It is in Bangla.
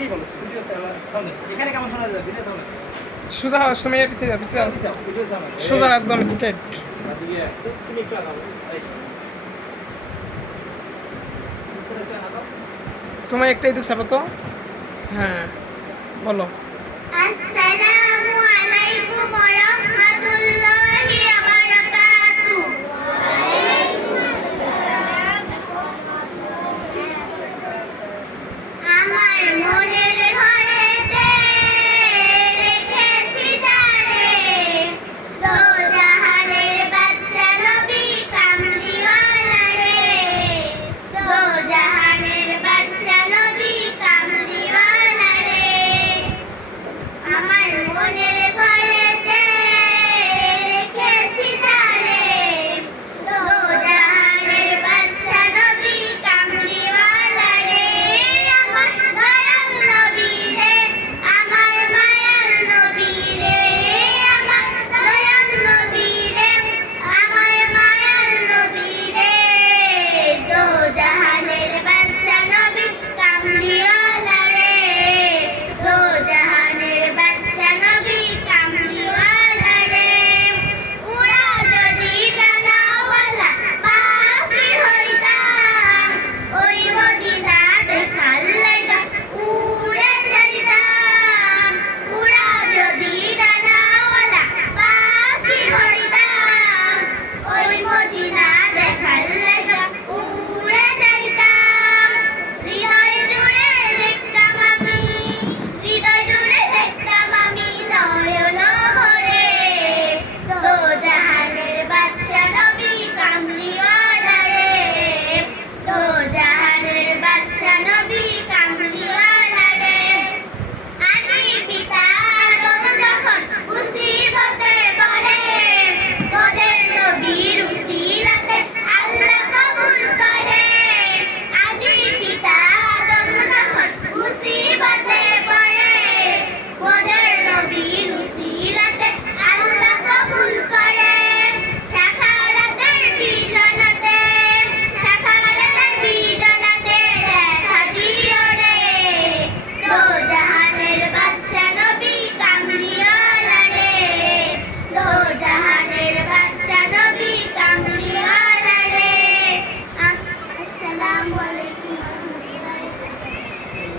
মুখেই বলো ভিডিও সামনে এখানে কেমন শোনা যায় ভিডিও সামনে সোজা সময় পিছিয়ে ভিডিও সামনে সোজা একদম স্ট্রেট তুমি একটু আগাও সময় একটাই দিক ছাপো তো হ্যাঁ বলো আসসালামু